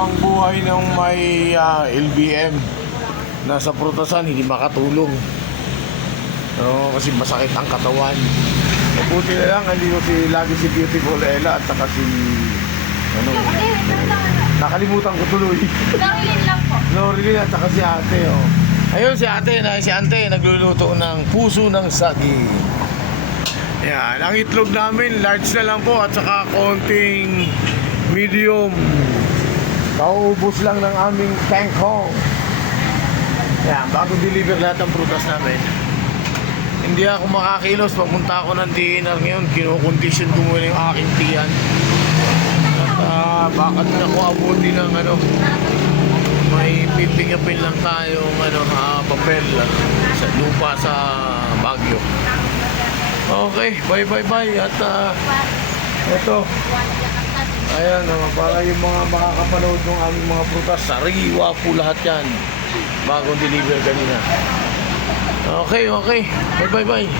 ang buhay ng may LBM. Nasa prutasan, hindi makatulong. No, kasi masakit ang katawan. Mabuti na lang, hindi ko lagi si Beautiful Ella at saka si... nakalimutan ko tuloy. Lorilyn lang po. Lorilyn at saka si ate, oh. Ayun si ate, nagluluto ng puso ng saging. Yan, ang itlog namin, large na lang po at saka konting medium. Kauubos lang ng aming tank home. Yan, bago deliver lahat ng prutas namin. Hindi ako makakilos, pagpunta ako ng dinner ngayon, kinukondisyon ko muna yung aking tiyan. At bakit na ako abuti ng may pipingapin lang tayong papel sa lupa sa Baguio. Okay, bye. At ito, ayan, para yung mga makakapanood ng aming mga prutas, sariwa po lahat yan. Bagong deliver kanina. Okay. Bye.